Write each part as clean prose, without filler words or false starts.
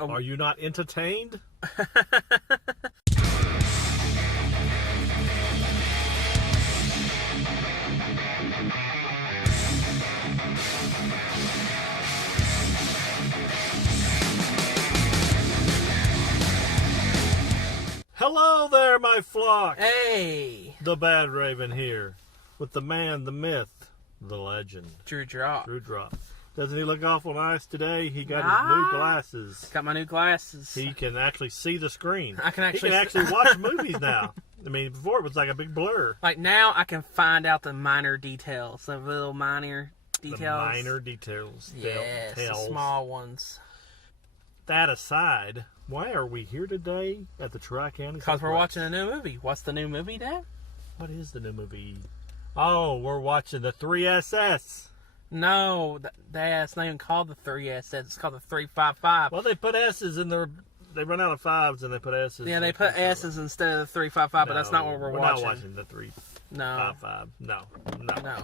Are you not entertained? Hello there, my flock. Hey, The Bad Raven here with the man, the myth, the legend. Drewdrop. Drewdrop. Doesn't he look awful nice today? He got his new glasses. Got my new glasses. He can actually see the screen. I can actually watch movies now. I mean, before it was like a big blur. Like now I can find out the minor details, the little minor details. The minor details. Yes, the small ones. That aside, why are we here today at the Tri-County? Because we're watching a new movie. What's the new movie, Dad? What is the new movie? Oh, we're watching the 3SS. No, that's not even called the 3SS. It's called the 355. Well, they put S's in their... They run out of fives and they put S's. Yeah, they put S's instead of the 355, but that's not what we're watching. We're not watching the 355. No.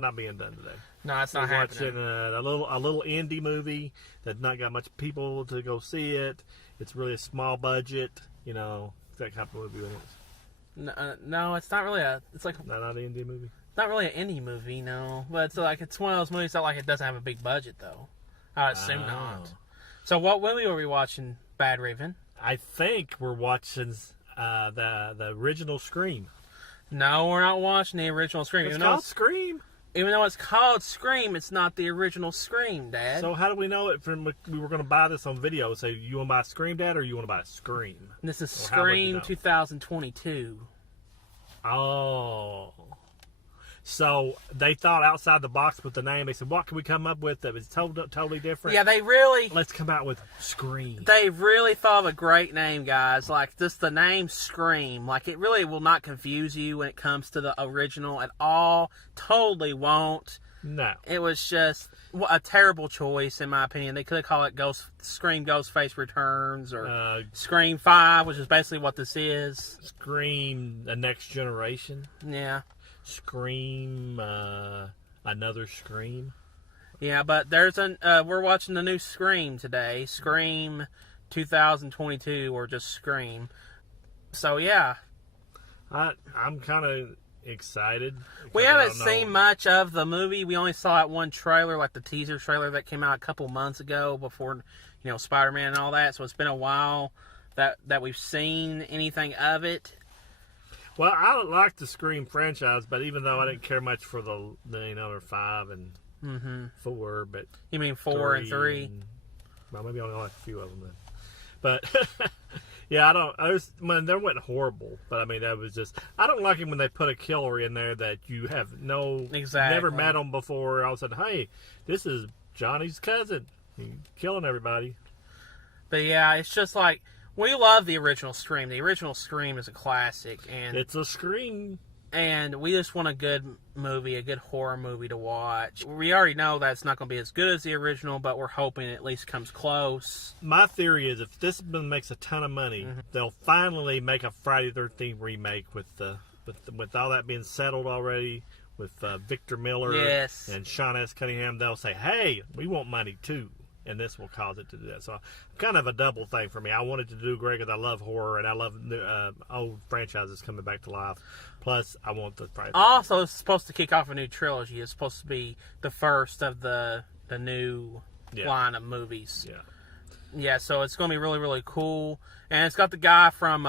Not being done today. No, it's not happening. We're watching a little indie movie that's not got much people to go see it. It's really a small budget, that kind of movie. No, it's not really it's like not an indie movie. Not really an indie movie, no. But it's one of those movies that it doesn't have a big budget though. I assume not. So what movie are we watching, Bad Raven? I think we're watching the original Scream. No, we're not watching the original Scream. It's called Scream. Even though it's called Scream, it's not the original Scream, Dad. So how do we know it from we were going to buy this on video? So you want to buy Scream, Dad, or you want to buy Scream? This is Scream 2022. Oh. So they thought outside the box with the name. They said, what can we come up with that was totally different? Yeah, let's come out with Scream. They really thought of a great name, guys. Like, just the name Scream. Like, it really will not confuse you when it comes to the original at all. Totally won't. No. It was just a terrible choice, in my opinion. They could have called it Scream Ghostface Returns or Scream 5, which is basically what this is. Scream The Next Generation. Yeah. Scream, another Scream. Yeah, but we're watching the new Scream today. Scream 2022, or just Scream. So, yeah. I'm kind of excited. We haven't seen much of the movie. We only saw that one trailer, like the teaser trailer that came out a couple months ago before, Spider-Man and all that. So it's been a while that we've seen anything of it. Well, I like the Scream franchise, but even though I didn't care much for the 5 and 4, but you mean 4 and 3? Well, maybe I only like a few of them then. But yeah, I don't. They weren't horrible, but I mean that was just. I don't like it when they put a killer in there that you have never met him before. All of a sudden, hey, this is Johnny's cousin. He's killing everybody. But yeah, it's just like. We love the original Scream. The original Scream is a classic, and it's a Scream. And we just want a good movie, a good horror movie to watch. We already know that it's not going to be as good as the original, but we're hoping it at least comes close. My theory is if this one makes a ton of money, they'll finally make a Friday the 13th remake with all that being settled already with Victor Miller and Sean S. Cunningham. They'll say, "Hey, we want money too." And this will cause it to do that. So, kind of a double thing for me. I wanted to do great because I love horror and I love old franchises coming back to life. Plus, I want the price. Also, it's supposed to kick off a new trilogy. It's supposed to be the first of the new line of movies. Yeah. Yeah, so it's going to be really, really cool. And it's got the guy from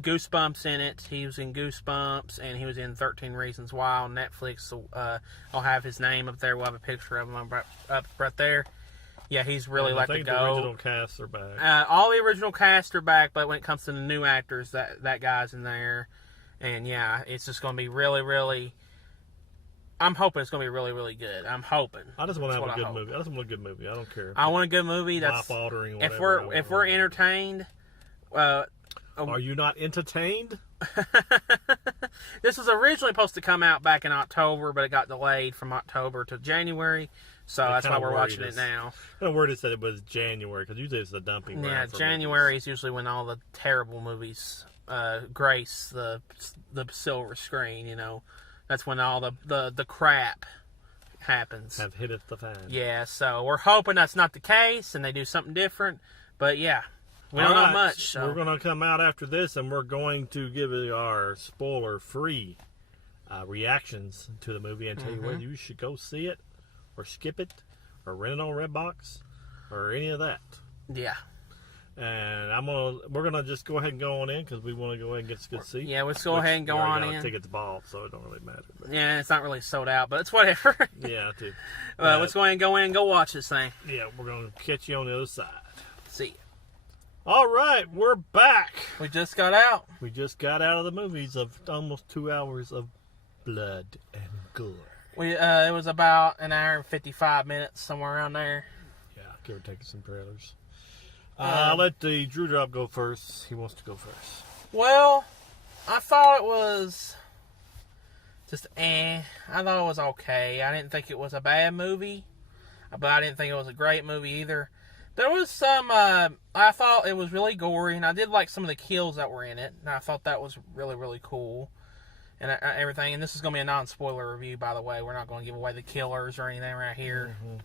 Goosebumps in it. He was in Goosebumps, and he was in 13 Reasons Why on Netflix. So, I'll have his name up there. We'll have a picture of him up right there. Yeah, he's really let to go. The original cast are back. All the original cast are back, but when it comes to the new actors, that guy's in there. And yeah, it's just going to be really, really... I'm hoping it's going to be really, really good. I'm hoping. I just want to have a good movie. I just want a good movie. I don't care. I want a good movie that's... life-altering or whatever. If we're entertained... are you not entertained? This was originally supposed to come out back in October, but it got delayed from October to January. So that's why we're watching it now. Kind of weird it said it was January, because usually it's the dumping ground. Yeah, January is usually when all the terrible movies grace the silver screen, That's when all the crap happens. Have hit the fan. Yeah, so we're hoping that's not the case, and they do something different. But yeah, we don't know much. So. We're going to come out after this, and we're going to give you our spoiler-free reactions to the movie and tell you whether you should go see it or skip it or rent it on Redbox or any of that. Yeah. And we're gonna just go ahead and go on in because we want to go ahead and get a good seat. Yeah, let's go ahead and go on in. Tickets bought, so it don't really matter. But. Yeah, it's not really sold out, but it's whatever. Yeah, too. Let's go ahead and go in and go watch this thing. Yeah, we're gonna catch you on the other side. See ya. All right, we're back. We just got out. We just got out of the movies of almost 2 hours of blood and gore. It was about an hour and 55 minutes, somewhere around there. Yeah, give or take some trailers. I'll let the Drewdrop go first. He wants to go first. Well, I thought it was just I thought it was okay. I didn't think it was a bad movie, but I didn't think it was a great movie either. There was some, I thought it was really gory, and I did like some of the kills that were in it, and I thought that was really, really cool. And everything, and this is going to be a non-spoiler review, by the way. We're not going to give away the killers or anything right here. Mm-hmm.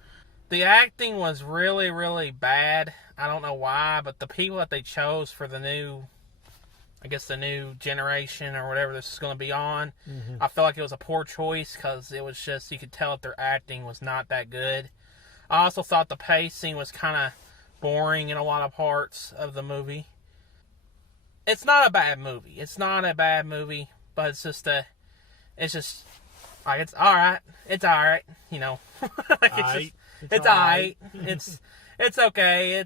The acting was really, really bad. I don't know why, but the people that they chose for the new generation or whatever this is going to be on, I feel like it was a poor choice because it was just, you could tell that their acting was not that good. I also thought the pacing was kind of boring in a lot of parts of the movie. It's not a bad movie. But it's just like, it's alright. It's alright, you know. Like it's alright. It's okay.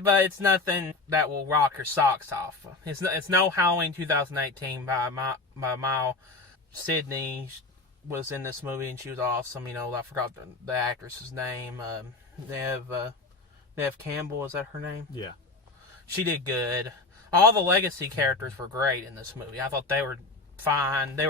But it's nothing that will rock your socks off. It's no Halloween 2018 by Mile. Sydney was in this movie and she was awesome. You know, I forgot the actress's name. Nev Campbell, is that her name? Yeah. She did good. All the legacy characters were great in this movie. I thought they were fine. They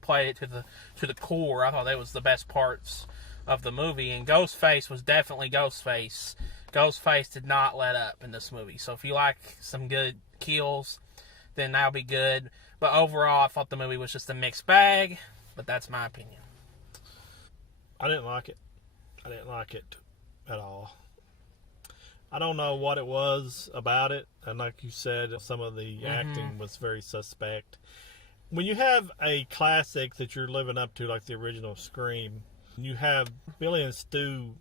played it to the core. I thought that was the best parts of the movie. And Ghostface was definitely Ghostface. Ghostface did not let up in this movie. So if you like some good kills, then that'll be good. But overall, I thought the movie was just a mixed bag. But that's my opinion. I didn't like it at all. I don't know what it was about it, and like you said, some of the acting was very suspect. When you have a classic that you're living up to, like the original Scream, you have Billy and Stu,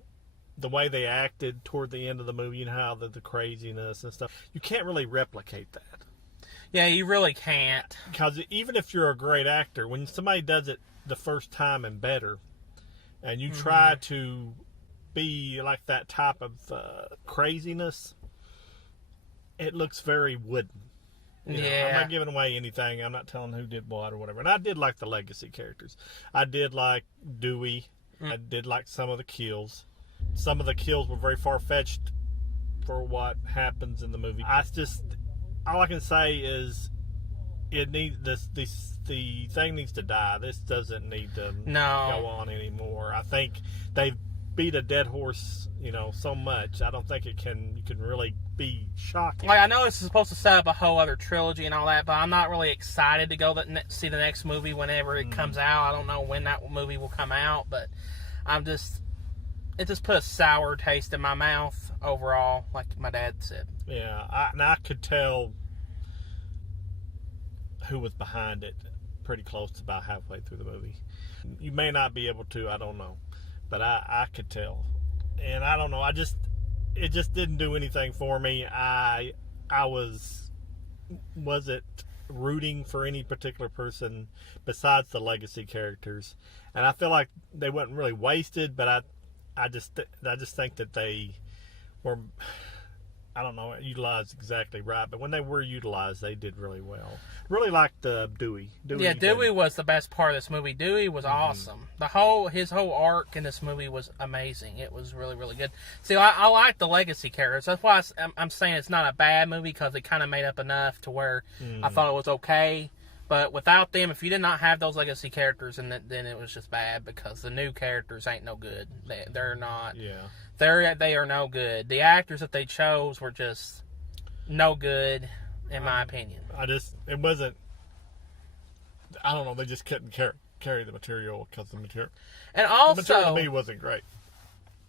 the way they acted toward the end of the movie, you know how the craziness and stuff, you can't really replicate that. Yeah, you really can't. Because even if you're a great actor, when somebody does it the first time and better, and you try to be like that type of craziness, it looks very wooden. You know, I'm not giving away anything. I'm not telling who did what or whatever. And I did like the legacy characters. I did like Dewey. I did like some of the kills. Some of the kills were very far-fetched for what happens in the movie. All I can say is it needs the thing needs to die. This doesn't need to go on anymore. I think they've beat a dead horse, you know, so much. I don't think you can really be shocking. Like, I know this is supposed to set up a whole other trilogy and all that, but I'm not really excited to go see the next movie whenever it comes out. I don't know when that movie will come out, but it just put a sour taste in my mouth overall, like my dad said. Yeah, I could tell who was behind it pretty close to about halfway through the movie. You may not be able to, I don't know. But I could tell. And I don't know, it just didn't do anything for me. I wasn't rooting for any particular person besides the legacy characters. And I feel like they weren't really wasted, but I just think that they were, I don't know, utilized exactly right, but when they were utilized, they did really well. Really liked Dewey. Dewey was the best part of this movie. Dewey was awesome. His whole arc in this movie was amazing. It was really, really good. See, I like the legacy characters. That's why I'm saying it's not a bad movie, because it kind of made up enough to where I thought it was okay. But without them, if you did not have those legacy characters, then it was just bad, because the new characters ain't no good. They're not. Yeah. They are no good. The actors that they chose were just no good, in my opinion. It wasn't, I don't know, they just couldn't carry the material, because the material. And also, the material to me wasn't great.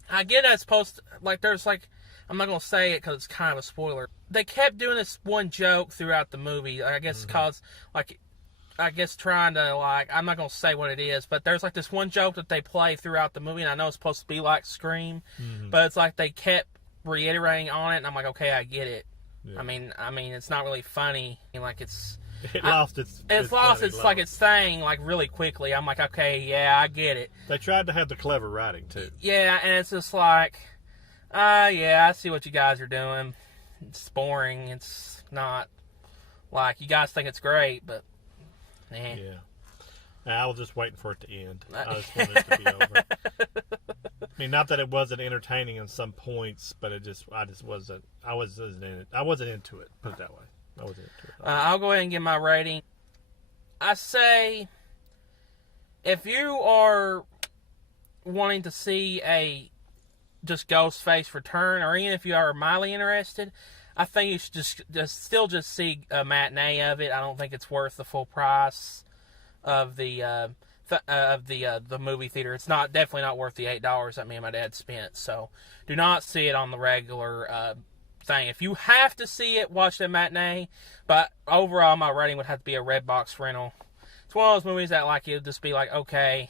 I get it's supposed to, like, there's like, I'm not going to say it because it's kind of a spoiler. They kept doing this one joke throughout the movie. I guess cause, like, I guess trying to, like, I'm not going to say what it is, but there's, like, this one joke that they play throughout the movie, and I know it's supposed to be like Scream, but it's like they kept reiterating on it, and I'm like, okay, I get it. Yeah. I mean, it's not really funny. Like, it lost its like its thing, like, really quickly. I'm like, okay, yeah, I get it. They tried to have the clever writing, too. Yeah, and it's just like, yeah, I see what you guys are doing. It's boring. It's not, like, you guys think it's great, but, eh. Yeah. I was just waiting for it to end. I just wanted it to be over. I mean, not that it wasn't entertaining in some points, but I just wasn't. I wasn't in it. I wasn't into it. Put it that way. I wasn't into it. I'll go ahead and give my rating. I say, if you are wanting to see a just Ghostface return, or even if you are mildly interested, I think you should just see a matinee of it. I don't think it's worth the full price of the movie theater. It's definitely not worth the $8 that me and my dad spent. So do not see it on the regular thing. If you have to see it, watch the matinee. But overall, my rating would have to be a Redbox rental. It's one of those movies that, like, you'll just be like, okay,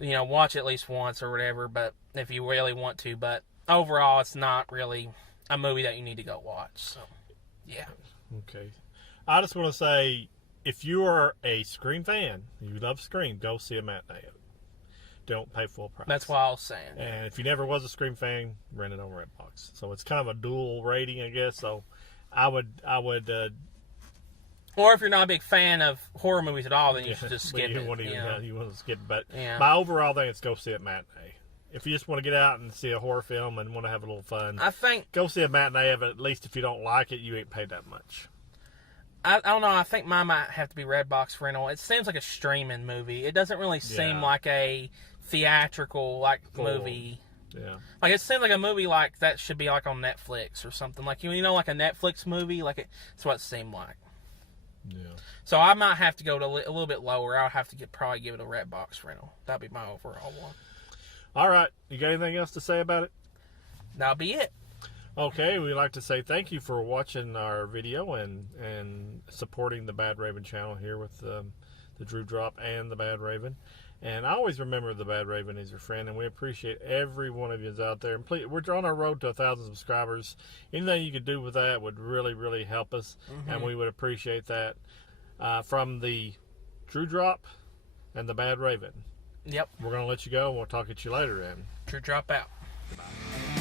you know, watch it at least once or whatever. But if you really want to, but overall, it's not really a movie that you need to go watch. So yeah. Okay. I just want to say, if you are a Scream fan, you love Scream, go see a matinee. Don't pay full price. That's what I was saying. And if you never was a Scream fan, rent it on Redbox. So it's kind of a dual rating, I guess. So I would. Or if you're not a big fan of horror movies at all, then you should just skip it. You want to skip it. But my overall thing is go see a matinee. If you just want to get out and see a horror film and want to have a little fun, I think go see a matinee of it. At least if you don't like it, you ain't paid that much. I don't know. I think mine might have to be Redbox rental. It seems like a streaming movie. It doesn't really seem like a theatrical movie. Yeah. Like, it seems like a movie like that should be like on Netflix or something. Like, you know, like a Netflix movie. Like, it's what it seemed like. Yeah. So I might have to go to a little bit lower. I'll have to probably give it a Redbox rental. That'd be my overall one. All right. You got anything else to say about it? That'll be it. Okay, we'd like to say thank you for watching our video and supporting the Bad Raven channel here with the Drewdrop and the Bad Raven. And I always remember the Bad Raven is your friend, and we appreciate every one of you out there. And please, we're on our road to 1,000 subscribers. Anything you could do with that would really, really help us, and we would appreciate that. From the Drewdrop and the Bad Raven. Yep. We're going to let you go, and we'll talk to you later. And Drewdrop out. Goodbye.